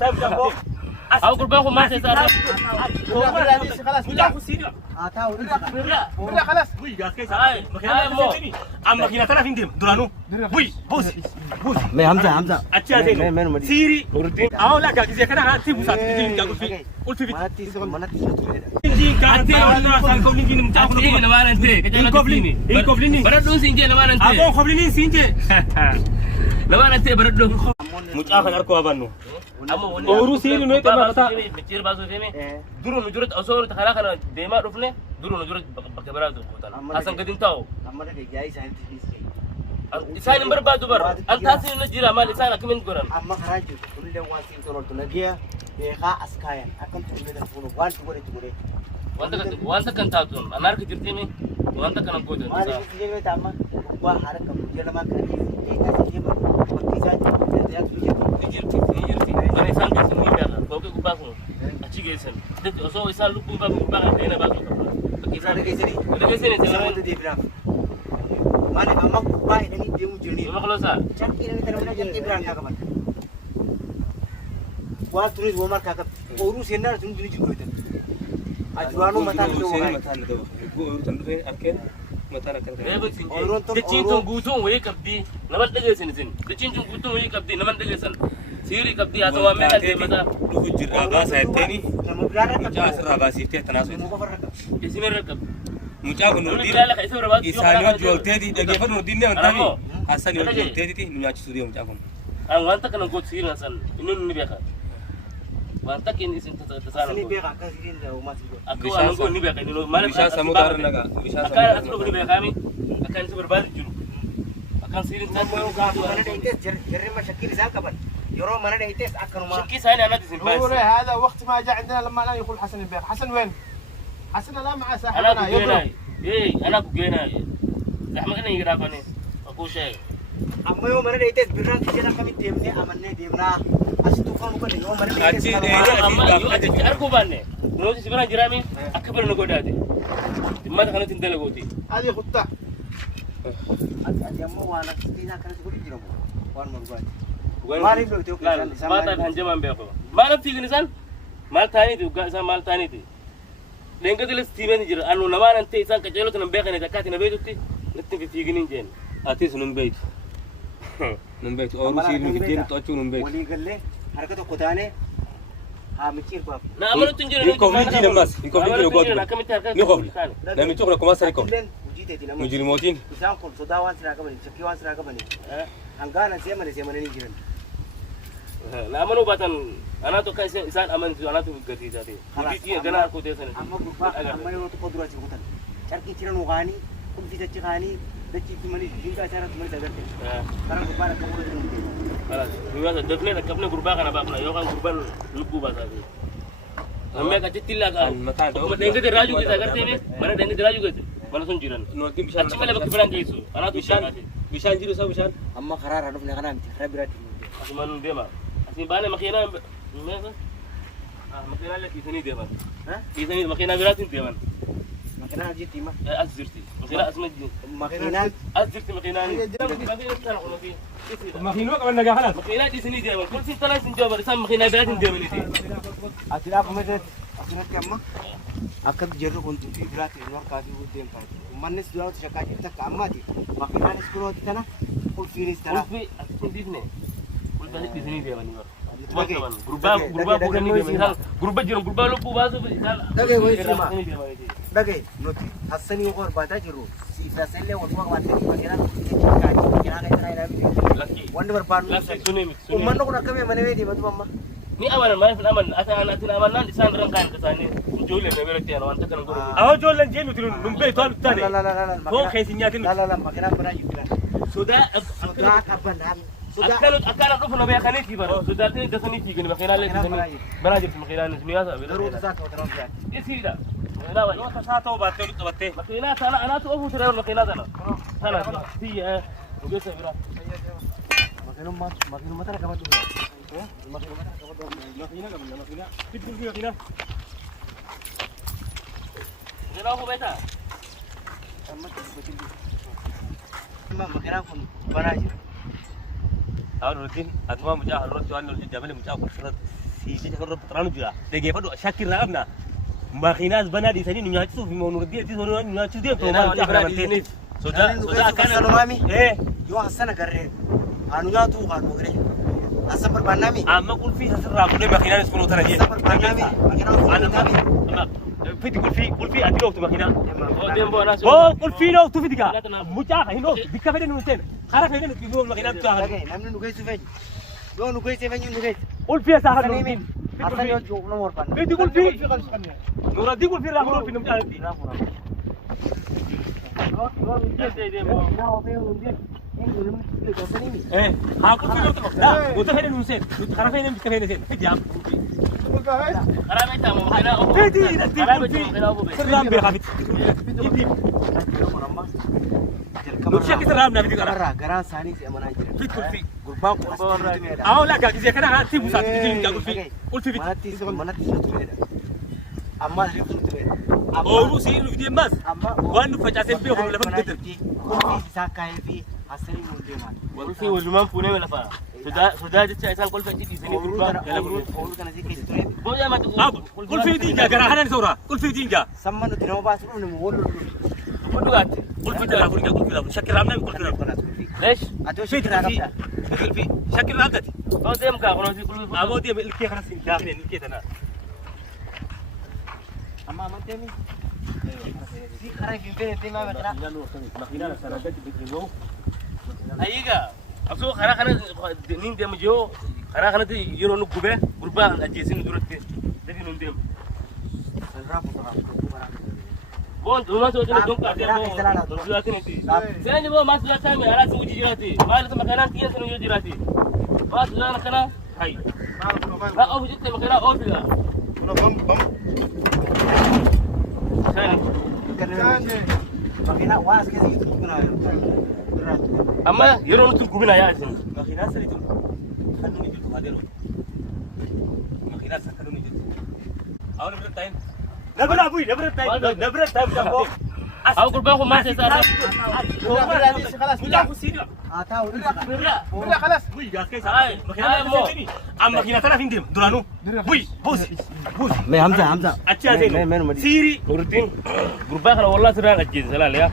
طيب جنبه أو قربانكم ما تسأل خلاص مجاكو سيريا بالله خلاص بوي قاس كيس ماكينة أما ماكينة ترى فين ديم دولانو بوي بوسي ما همزة أتشا زين سيري أو لا قاس كذا كنا هاتي بوسات تدين جاكو في قلت في mana إنجي قاس أنا سان كوبلين جيني متاعو إيه نوانا أنت إيه كوبلين إيه كوبلين بردو سينجي نوانا أنت أبو كوبلين سينجي نوانا أنت بردو متأخر أركو أبانو أما أورو سيري نوي كمان بتا بتشير بازو فيمي درو نجرت أصور تخلاقنا ديما رفنة درو نجرت بكبرات دوتنا حسن قديم تاو amana ke jayi sai tiski إسان نمبر بازو بر التاسين نجرا مال إسان أكمل قرن amma kharaju kulle wasin toro tunagiya be kha askayan akan tulle da funo wan tugure tugure وانت كنت تاتون أنا أركض جرتيني وانت كنا نقول mali tiye tama ba haraka mujela ma kan e ta tiye ba bakki sai da ya tuje نجرتي أنا إسان كنت نيجا فوق كوباسون أشي جيسن ده أصور إسان لو كوبا كوبا كنا بازو isa da gaisari ده جيسن sama إسان da dibra mali amma ku ba idan ni demu jirni ما خلاصا chakki ne tan wala jatti bran ka kaman wa turis wo mar ka ka oru senar tun dini jigo ita ajwanu mata do دچين غوتون وي كبدي نمن دغيسن سن دچين غوتون وي كبدي نمن دغيسن سيري كبدي اسوا ميل دي مدا لو جرا باس هتني جاس رابا سيفتي تناسو اسمر ركب مجا كنو دي لا لا اسمر باس إسانيو جولتي دي دغه فنو دي نتامي حسن يو جولتي دي نيا تشوديو مجا كون ان وانت كان غوت سيري نسن انو نبيخا وانت كين اسن تسانا ni be ka ka sirin da o masu اكو انا غو نبيخا انو مال بيشا سمودار نغا بيشا كان اسلو نبيخا مي كان سبر باس جرو كان سيري mana da ites jarri ma shakki lisan kaban yoro mana da ites akanu ma شكي ثاني انا دي هو باس هذا وقت ما جاء عندنا لما لا يقول حسن البير حسن وين؟ حسن لا مع انا صاحبنا كوجينا يضرب ايه انا كوجينا زحمه انا يغرافني اكو شيء amma yo mana da ites birran kijana kami demne amanne demna asitu kan ko yo mana da ites amma arko banne نوتي سبنا جرامي أكبر نقوداتي ما تخلنا تندل قوتي هذه خطة adiyammo wala kina kan su gudi jiro wan man gwati مالي لا ما تاب هنجمان بيقو ما نبتي إنسان مال ثاني تي وقاسا مال ثاني تي لينك تلي ستيفن جرا أنو نمان أنت إنسان كجلو تنم بيقنا زكاة نبيتو تي نتن في تيجين جين أتيس نمبيت نمبيت أورو سيرو كتير تأجو نمبيت wali galle harakatu qudane ha mikir bab na amanu tunjira يكمل جينا ماس يكمل جينا قاد يكمل نعم يتوقع كم سري كم len ujite dinamo مجري موتين isan ko sodawan sira ka bani chakki wan sira ka bani angana semane ni jiran na amanu batan أنا تو كايس إنسان أمان تو أنا تو قدي جاتي ودي أنا أركو تيسان amma gurba amma yo to kodura ci gutan charki tiranu gani kun fita ci gani da ci mani dinga tara mani da garte karan gurba da kamar din خلاص بيواسا دفنة كابنة غربا كنا باكنا يوكان غربا لبوا باسا أمي كاتي لا كان كم دينك تراجو كذا كرتي نه mana دينك تراجو كذا mana سنجيران نوتين بيشان أشي ماله بكبران جيسو أنا تو بيشان بيشان جيرو سو بيشان amma kharar hadu ne kana mti kharar birati أشي ما نبيما أشي بانه مكينا ماذا مكينا لا كيسني ديما ha كيسني مكينا براتي ديما makina jiti ma أزرتي مكينا أسمع دي makina أزرتي مكينا ما في نوع ولا جهالات مكينا دي سني ديما كل سنة ثلاث سنين جواب رسام مكينا براتي ديما نتي atira ko medet atira kamma akak jerro kon tu birati nor ka fi udem pa manne surat shaka jita kamma ti makina ni skuro ti kana ko finis tara في أكيد ديسني كل بس ديسني ديما نيور grupa bukan ni misal grupa jiran grupa lu pu basu misal dage wo isma dage noti hasani or bata jiru si faselle wo wa wante ko kira ka kira ka tara ila laki wonder bar panu laki suni umman ko nakame mane wedi matu mamma ni aman ma fi aman ata ana tin aman nan isan ran kan ka sani jole ne bere tiyan wanta kan guru أهو جول جيمي تلون نمبي توان تاني la la هو خيسين ياتين la la makina bara yukra suda sudah kabanan sudah akala rufu na be khaniti bar suda te da sani ti gani makhina le sani baraji fi makhina ne miyasa be daru ta ka daru ya isida لا ولا لو تساتو باتو تبتي ماكينات انا تو ابو ترى ماكينات انا في وجس برا makinu mata ka matu ماكينة قبل ماكينة تبدو في ماكينة جنا هو بيتا makina kun baraji أول روتين أتمام مجاه الروتين وأنا الجبل مجاه فرصة سيدي تقرب ترانو جرا دقي فدو شاكر رابنا ما خيناس بنادي سنين نياتو في مونور دي تي نياتو دي تو ما تعرف sudah kan mami yo hasana garre anu ya tu kan mogre asa perbanami amma kul fi hasra ko ma khina nisfu tara di asa perbanami ana في قول في ادي لو ماكينه Dembo قول في لو تو في دقا مجا هينو ديكا فين نونتين خرا فين تجيبوا الماكينه بتاعها namni nu gaisu fen yo nu gaisu fen nu gaisu قول فيها ساحه نورين asa yo jo nomor pan في قول في نور دي قول في راح في نمجا دي ايه ها قول في نورتك لا وانت فين نونسين خرا فين ديكا فين نسين في جام Karamita mo makina ako. Pwede, Karamita mo makina ako. Serram be khabit. Idi. Lu siya kita ram na video kara. Gara gara sani si amana jira. Fit kulfi. Gurbang ko Aw la ga gize kana ti busa ti jin ga kulfi. Kulfi fit. manati no tuweda. Amma ri tu tuweda. Oh lu si lu video mas. Amma Wan fa cha sen be ko la fa gede. Kulfi sakai fi asali mun de man. Kulfi waluman pune me lafa. Sudah jecha isan kulfi di sini kurba. Olu kana si ke tuweda. Boya matu. Kulfi din ga gara hanan saura. Kulfi din ga. Samman tu no basu no mo wolu. Kudu gati. Kulfi da la furga kulfi da. Shakir ramna kulfi da. Lesh. Ato Fit shi kira kulfi. Kulfi. Shakir ramdati. Oh dem ka kono si kulfi. Amo dia ilki khana sin ga ne ilki dana. Amma man temi. Si khara fi bene tema ba kira. Makina na sana gadi bikino. Ayiga. Aso khara khana nin dem jo. Khara khana ti yoro nu gube. Kurba ajesin durate. Dedi nun dem. Rafu rafu. Bon, rumah tu ada dongkar dia bo. Sudah kini ti. Saya ni bo mas sudah kami arah suji jirati. Malah tu makanan tiang senu jirati. Mas sudah nak kena. Hai. Nak oh jute makanan oh bila. Saya ni. Makina was ke si kuna. Amma yoro nu tu gubina ya sini. Makina sari tu. Kanu ni tu hadero. Makina sa kanu ni tu. Awal berat time. Nabra abuy, nabra time jambo. Aku kurban aku masih saya. Mudah aku sini. Tahu ni. بالله خلاص Buy gas kai sai. Makina mo. Am makina tara findim duranu. Buy, bosi. Bosi. Me Hamza. Acha zain. Siri. Nurutin. Kurban kalau Allah sudah ajin salah ya.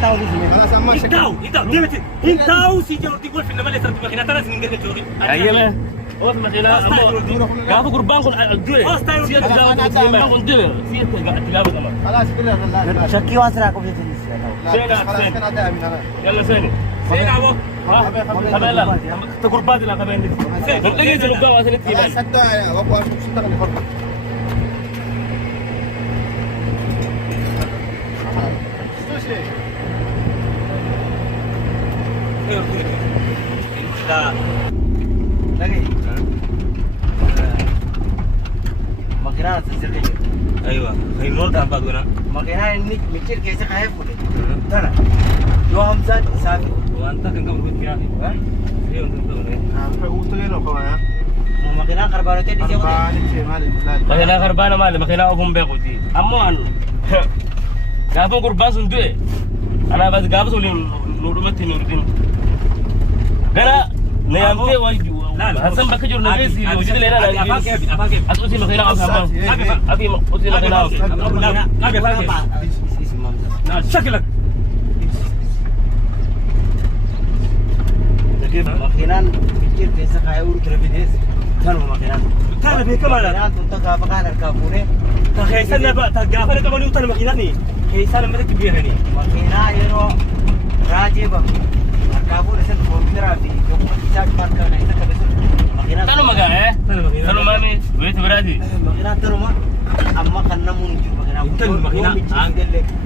Tahu ni sini. خلاص اما Intau, dia mati. Intau si jor tigol fi namale sarti makina tara singin gede chori. Iya mah. Oh makina. Kamu kurban kun adure. Siapa tidak kun adure. Siapa tidak sama. خلاص بالله لا Shaki wasra ko fi sini. خلاص كان اداء من هذا يلا سني. Sena abo. Kabela. Terkurban lah kabela. Lagi je lupa asal itu. خلاص حتى ابو اشتغل فرق Inta. Lagi. Makina sisir ke. Aywa, khaynor tampa guna. Makina ini mikir kaise kaya pule. Tara. Yo Hamza safi. Wanta kan ka urut kya hai? Ye untu to ne. هو تغير خويا Makina karbaro te dije ko. مالك شيء مالك Makina kurban mana? Makina aku mbekuti. Ammo anu. Gapo kurban sundu. Ana bas gapo sulin nurumati nurutin. Gara nayamte waju. Hasan bakajur nagesi wajid lera nagesi. Asusi makina aku sama. Abi usi makina aku. Abi fakir. Na shakilak. Makina mikir kaise kaya urut rebides. Kan makina. Kana be kamala. Makina tunta ka pakana ka pure. Ta khaysan na ba ta gafara ka bani utan makina ni. Khaysan na mata biya ni. Makina yero rajeba. Akabu resen komputer abi. Yo kita parka na isa ka besu. Makina Tanu maga eh? Tanu mami. Wait berarti. makina teruma amma kanna mun ju makina. Utan makina.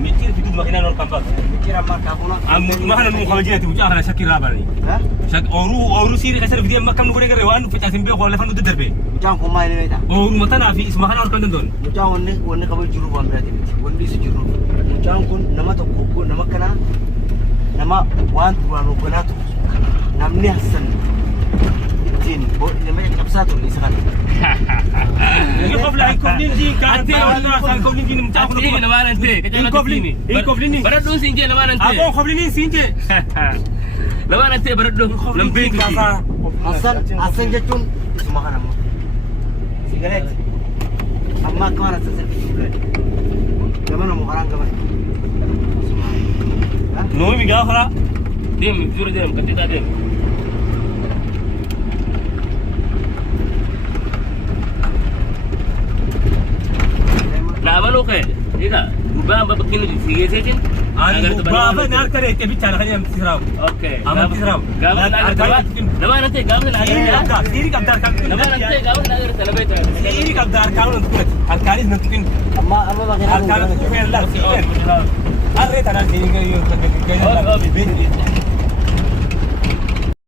Mikir fitu makina nor kampa. Mikir amma ka kuno. Am mahana nu khawajina tu buja kana shakir rabani. Ha? Shak oru siri khasar video makam nu gure gare wan pita simbe ko lefan du darbe. Mujang ko mai ni ta. Oru matana fi ismahana or kandan don. Mujang wonni ka juru bon berarti. Wonni si juru. Mujang kun nama to ko nama kana nama wan tuan ubanatu. Namni Hasan. Ini bo nama kapsa tu ni sekali. Ikof la ikof ninji kana ta wala san ikof ninji mta ko Ini nama nanti. Ikof lini. Ikof lini. Berat dong sinje nama nanti. Abo ikof lini sinje. Nama nanti berat dong. Lembek tu. Hasan jechuun isuma kana amma. ما كمان استسلم كمان مقارنة كمان نومي قافرة ديم بزور ديم كتيتا ديم لا عملوا خير إذا وبام ببكينو دي سيجيتين أنا بابا نار كريت بيتشانا خلينا نسيرام اوكي أما نسيرام قابل لما أنت قابل سيري كابدار كام لما أنت قابل نقدر تلبيت سيري كابدار كام نتكلم الكاريز نتكلم أما ما كان الكاريز نتكلم لا سيري أريد أنا سيري كيو